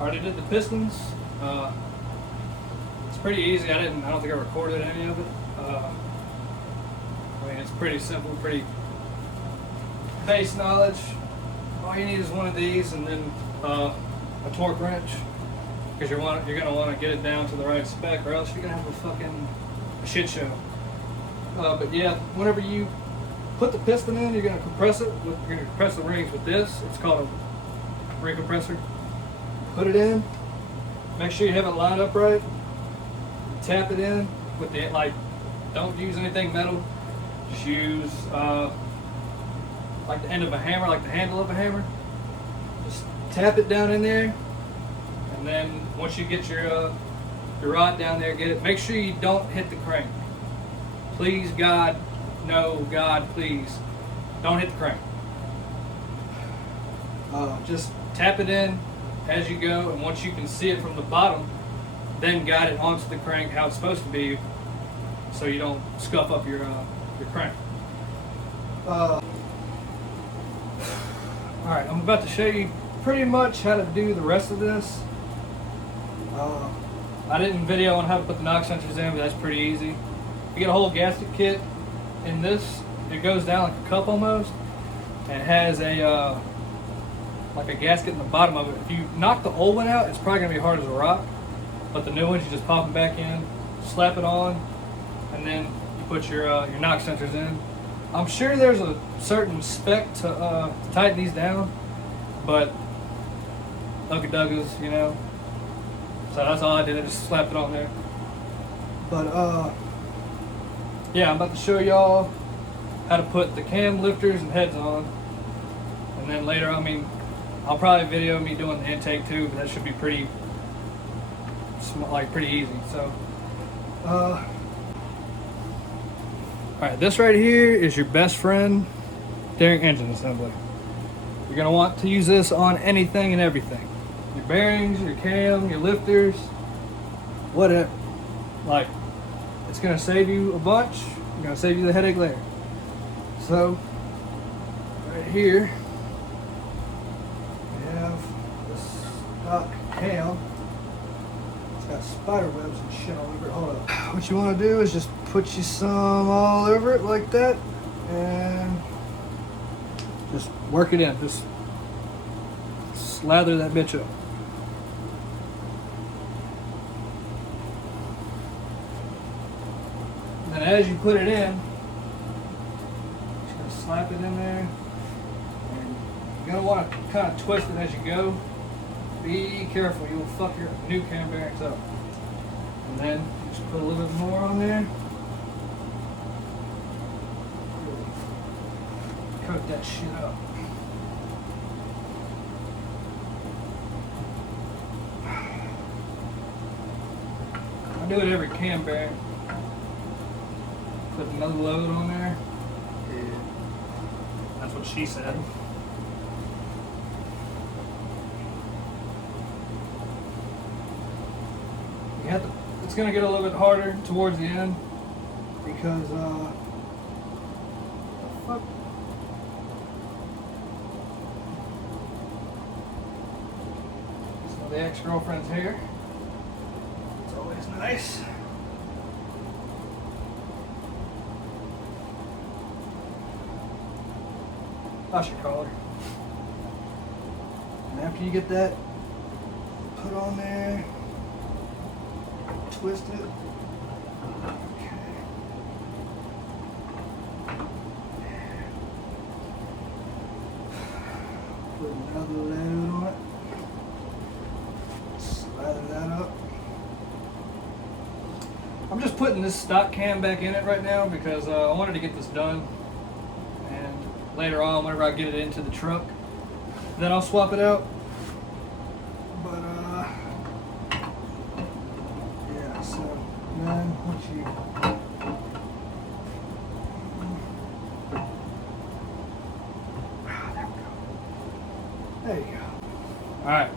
Already did the pistons. It's pretty easy. I don't think I recorded any of it. I mean, it's pretty simple, pretty base knowledge. All you need is one of these and then a torque wrench, because you're gonna want to get it down to the right spec, or else you're gonna have a fucking shit show. But yeah, whenever you put the piston in, you're gonna compress it. You're gonna compress the rings with this. It's called a ring compressor. Put it in. Make sure you have it lined up right. Tap it in with the Don't use anything metal. Just use like the end of a hammer, like the handle of a hammer. Just tap it down in there, and then once you get your rod down there, get it. Make sure you don't hit the crank. Please, God, no, God, please, don't hit the crank. Just tap it in as you go, and once you can see it from the bottom, then guide it onto the crank how it's supposed to be, so you don't scuff up your crank. Alright, I'm about to show you pretty much how to do the rest of this. I didn't video on how to put the knock sensors in, but that's pretty easy. You get a whole gasket kit in this. It goes down like a cup almost, and it has a like a gasket in the bottom of it. If you knock the old one out, it's probably gonna be hard as a rock. But the new ones, you just pop them back in, slap it on, and then you put your knock sensors in. I'm sure there's a certain spec to tighten these down, but Ugga-duggas, you know. So that's all I did. I just slapped it on there. But yeah, I'm about to show y'all how to put the cam lifters and heads on, and then later, I mean, I'll probably video me doing the intake too, but that should be pretty easy. So alright, this right here is your best friend during engine assembly. You're going to want to use this on anything and everything. Your bearings, your cam, your lifters, whatever. Like, it's going to save you a bunch. It's going to save you the headache later. So, right here, we have the stock cam. Got spider webs and shit all over it. Hold up. What you want to do is just put you some all over it like that, and just work it in. Just slather that bitch up. And then as you put it in, just gonna slap it in there, and you're gonna want to kind of twist it as you go. Be careful, you'll fuck your new cam bearings up. And then just put a little bit more on there. Coat that shit up. I do it every cam bearing. Put another load on there. Yeah. That's what she said. It's going to get a little bit harder towards the end because the fuck? Some of the ex-girlfriend's hair. It's always nice. I should call her. And after you get that put on there, twist it. Okay. Put another load on it. Slather that up. I'm just putting this stock cam back in it right now because I wanted to get this done. And later on, whenever I get it into the truck, then I'll swap it out. But yeah, so then once you there you go. Alright.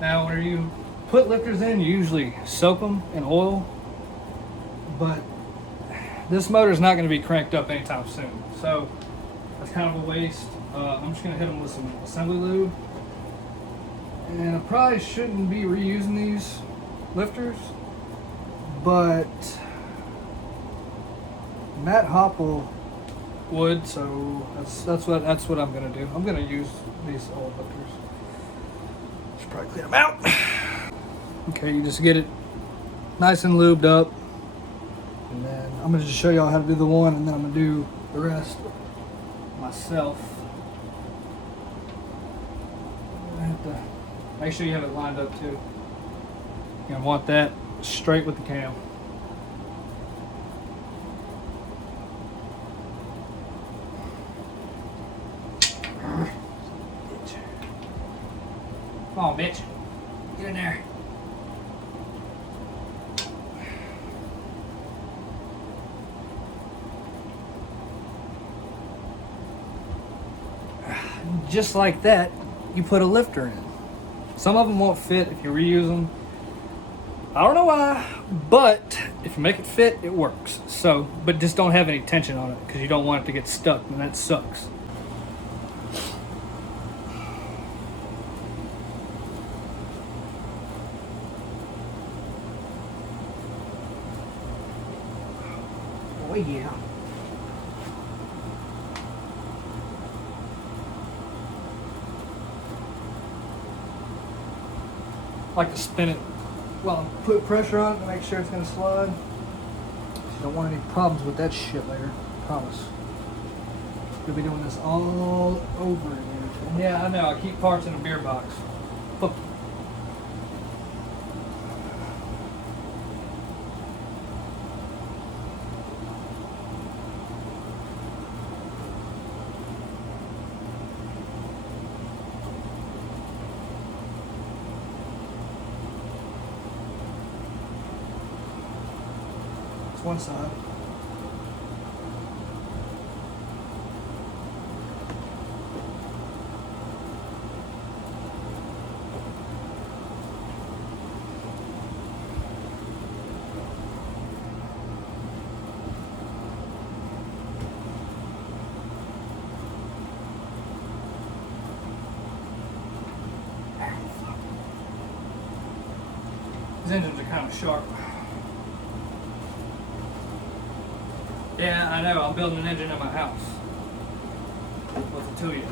Now when you put lifters in, you usually soak them in oil. But this motor is not going to be cranked up anytime soon. So that's kind of a waste. I'm just going to hit them with some assembly lube. And I probably shouldn't be reusing these lifters, but Matt Hopple would, so that's what I'm gonna do. I'm gonna use these old lifters. Should probably clean them out. Okay, you just get it nice and lubed up, and then I'm gonna just show y'all how to do the one, and then I'm gonna do the rest myself. I have to make sure you have it lined up too. You're gonna want that straight with the cam. Come on, bitch. Get in there. Just like that, you put a lifter in. Some of them won't fit if you reuse them. I don't know why, but if you make it fit, it works. So, but just don't have any tension on it because you don't want it to get stuck, and that sucks. Oh yeah. I like to spin it while I put pressure on it to make sure it's gonna slide. You don't want any problems with that shit later, I promise. You'll be doing this all over again. And yeah, I know, I keep parts in a beer box. Fuck you. One side. These engines are kind of sharp. Yeah, I know. I'm building an engine in my house. What's it to you?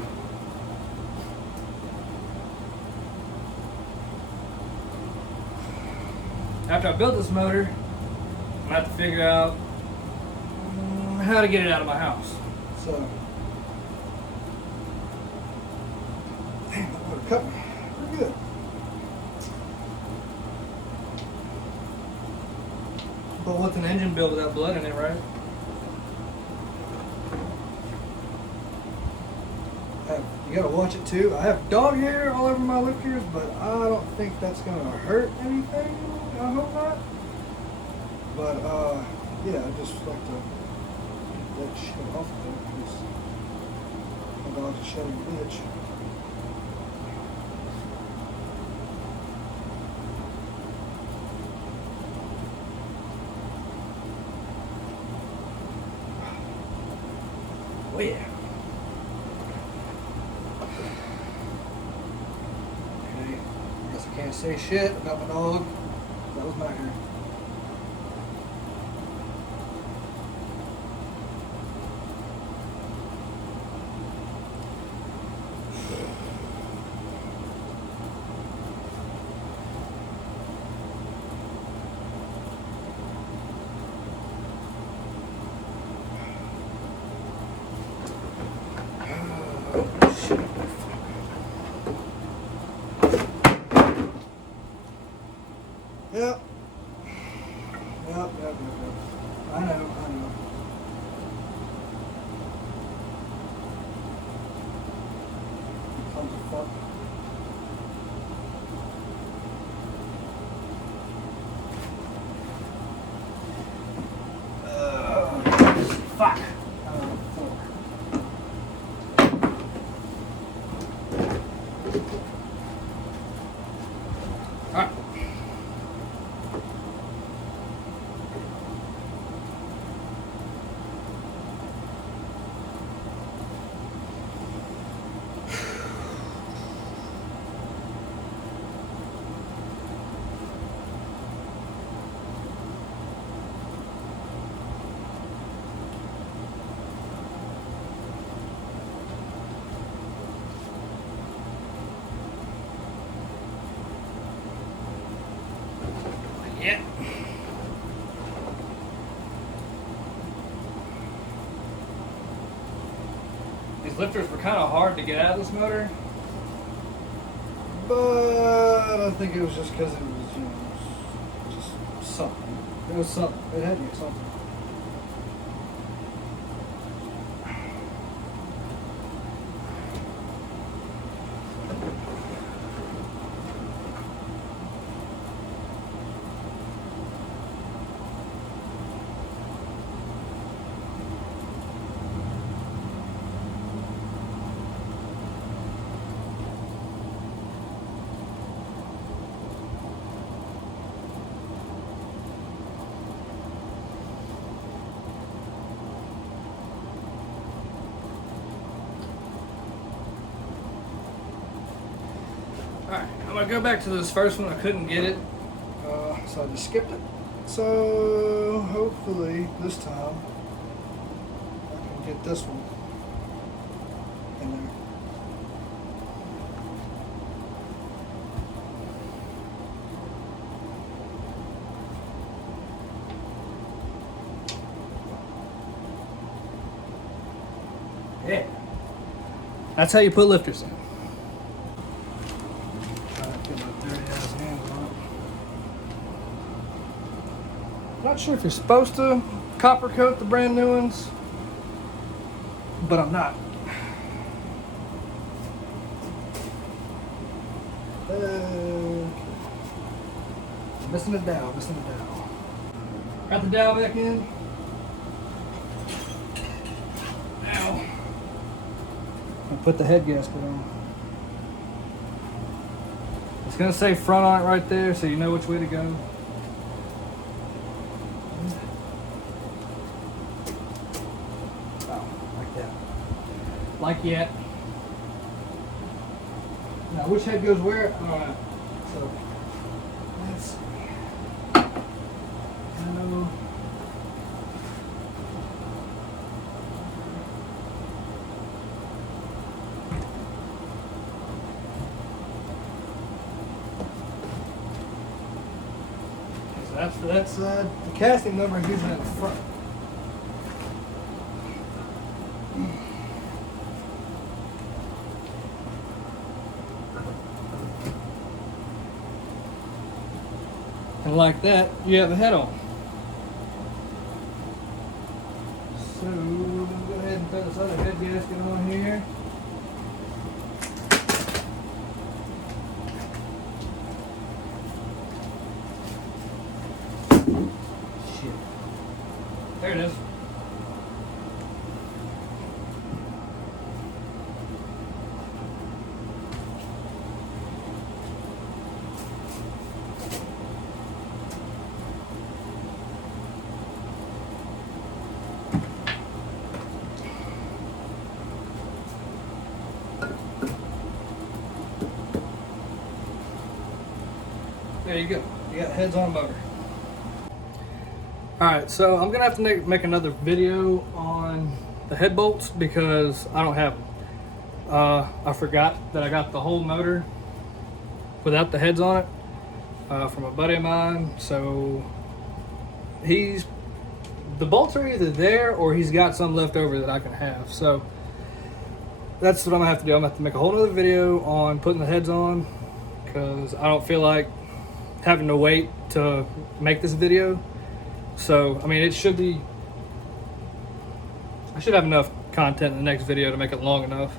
After I build this motor, I'm gonna have to figure out how to get it out of my house. So, damn, that motor cut me pretty good. But what's an engine built without blood in it, right? You gotta watch it too. I have dog hair all over my lifters, but I don't think that's gonna hurt anything. I hope not. But yeah, I just like to get that shit off of there because my dog's a shedding bitch. Oh yeah. Can't say shit about my dog. That was my hair. Yep. I know. Comes a fuck. Fuck. Alright. yet. These lifters were kind of hard to get out of this motor, but I think it was just because it was, you know, just something. It was something. It had to be something. Alright, I'm going to go back to this first one. I couldn't get it, so I just skipped it. So hopefully this time I can get this one in there. Yeah. That's how you put lifters in. Not sure if you're supposed to copper coat the brand new ones, but I'm not. Missing a dowel, missing a dowel. Got the dowel back in. Now, I'll put the head gasket on. It's gonna say front on it right there, so you know which way to go. Like yet. Now, which head goes where? I don't know. So, let's see. Go. So that's for that side. The casting number is usually at the front. And like that, you have the head on. So we'll go ahead and throw this other head gasket on here. Shit. There it is. There you go. You got heads on motor. Alright, so I'm gonna have to make another video on the head bolts because I don't have them. I forgot that I got the whole motor without the heads on it from a buddy of mine. So the bolts are either there or he's got some left over that I can have. So that's what I'm gonna have to do. I'm gonna have to make a whole other video on putting the heads on because I don't feel like having to wait to make this video. So, I mean, I should have enough content in the next video to make it long enough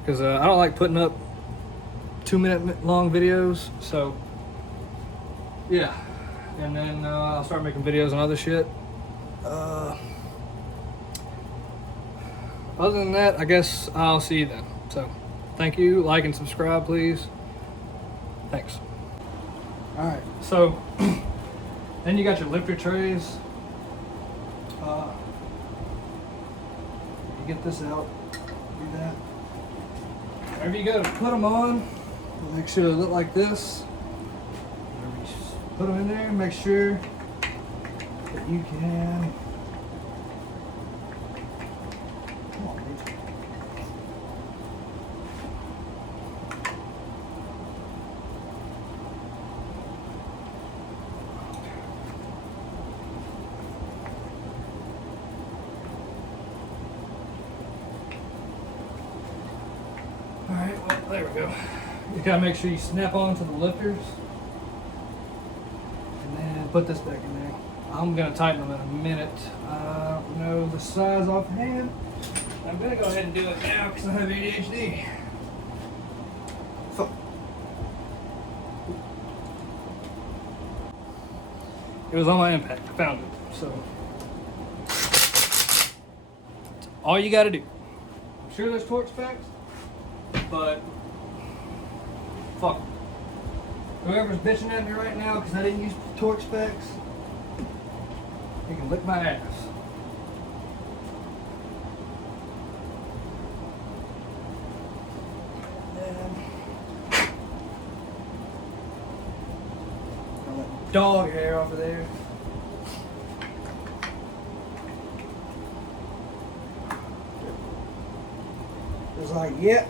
because I don't like putting up 2-minute long videos. So, yeah. And then I'll start making videos on other shit. Other than that, I guess I'll see you then. So, thank you. Like and subscribe, please. Thanks. Alright, so then you got your lifter trays. You get this out, do that. Whenever you go to put them on, make sure they look like this. Put them in there, make sure that you can. Come on, dude. we go. You gotta make sure you snap onto the lifters. And then put this back in there. I'm gonna tighten them in a minute. I don't know the size offhand. I'm gonna go ahead and do it now because I have ADHD. It was on my impact. I found it. So that's all you gotta do. I'm sure there's torque specs, but fuck 'em. Whoever's bitching at me right now because I didn't use torque specs, you can lick my ass. Dog hair off of there. It's like, yep.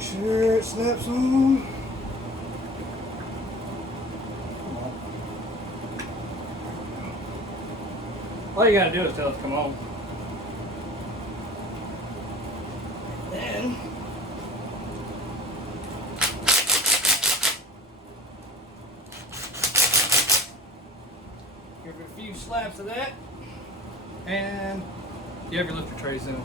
Sure it snaps on. Come on. All you gotta do is tell it to come on. Then give it a few slaps of that, and you have your lifter trays in.